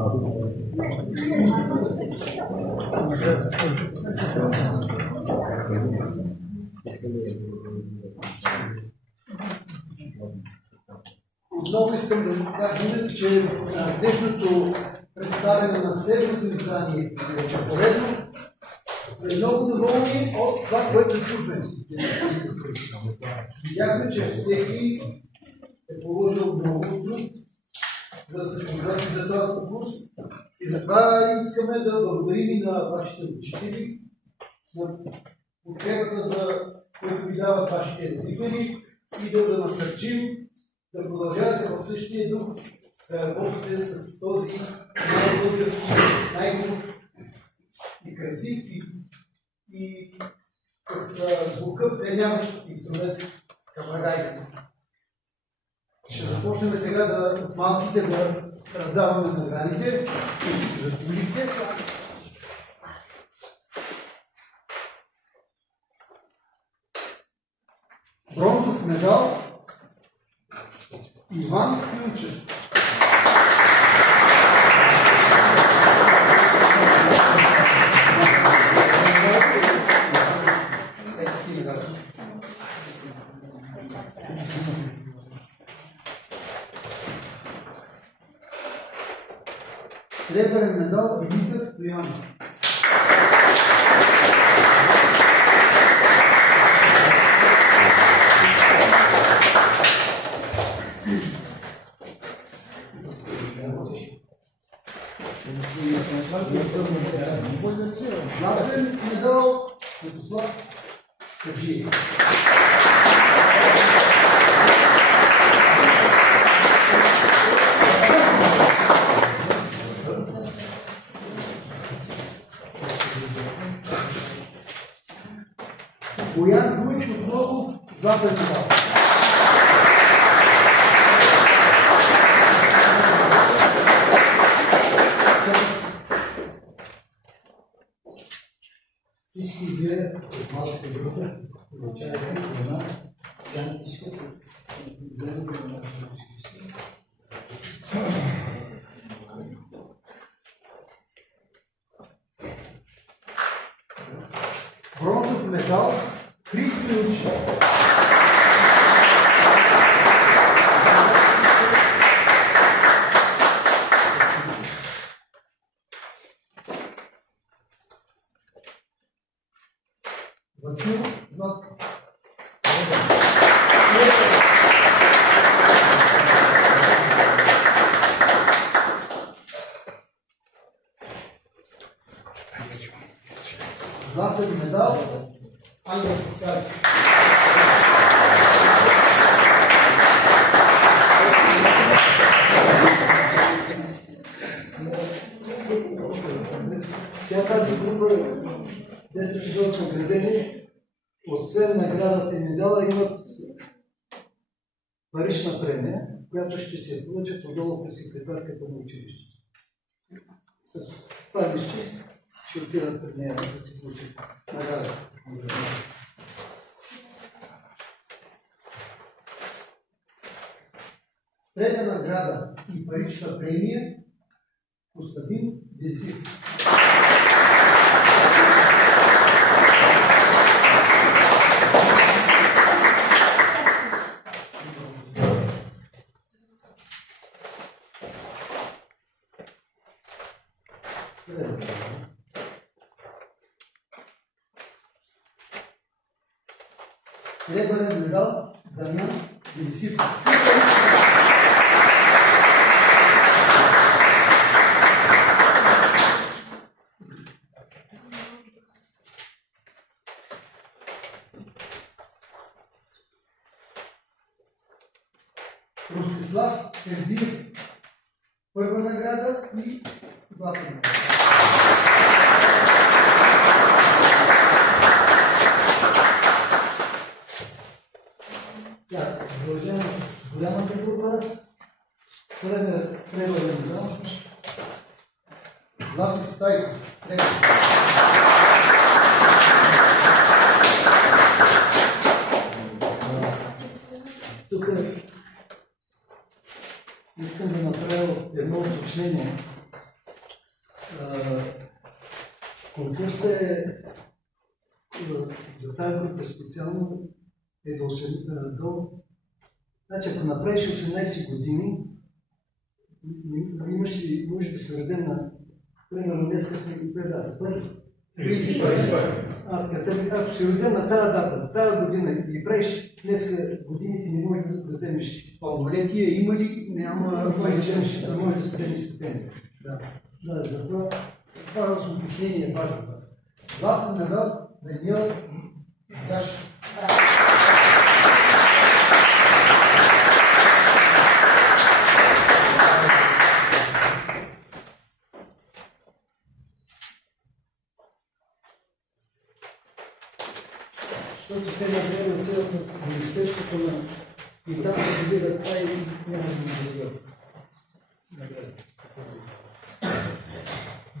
Отново искам да ви кажа, че днешното представяне на седмото издание вече поредно сме много доволни от това, което чухме. Видяхме, че всеки е положил много труд, за да се подготви за този конкурс. И затова искаме да благодарим и на вашите учители, на подкрепата, за които ви дават вашите родители, и да насърчим да продължавате в същия дух да работите с този най-български, най-хубав и красив и с звука пленяващ инструмент камагайка. Ще започнем сега от малките да раздаваме наградите, които си заслужихте. Бронзов медал Иван Ключев. Сребърен медал Димитър Стоянов. Златен медал Светослав Каджиев. Боян Груч отново златен медал. Всички вие от малата група получавате една кантичка с гледането на нашите училище. Бронзов медал Христо Ючев. Васил Златков. Златен медал Ангел Пискарец. Сега тази група, дето ще бъдат наградени, освен наградата и медала, имат парична премия, която ще се получат отдолу при секретарката на училището. С това лище ще отидат пред нея да се получат награда. Трета награда и парична премия Костадин Децик. Сребърен медал Дамян Велисипов. Ростислав Терзиев. Първа награда и златна награда. Продължаваме с голямата група. Сребърен медал Злати Стайков. Тук искам да направя едно уточнение. Конкурсът е за тази група специално е до... Значи, ако направиш 18 години, може да се роден на... Примерно, днеска сме дата. 31. Ако си роден на тази дата, тази година и правиш днеска годините, не можеш да вземеш пълнолетие, има ли? Няма. Не може да се вземеш стипендия. Да, затова това с уточнение е важно. Златна медал Даниел Зашев. Защото те на време отиват в Министерството на и там да видят това и няма да дадат.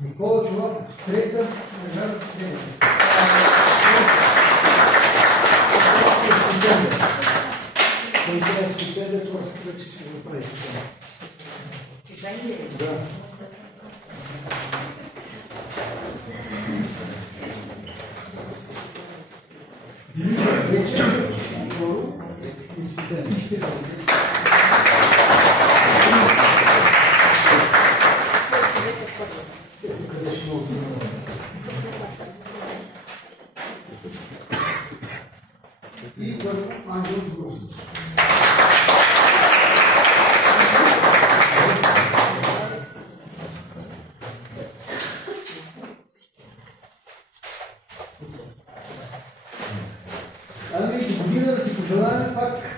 Никола Чолаков, трета награда Вселена. Той трябва стипендия, това се вече ще го прави. Стипендия? Да. Вече, второ, И стипендия. и първо Ангел Груз. Ами, до година да си пожелаваме пак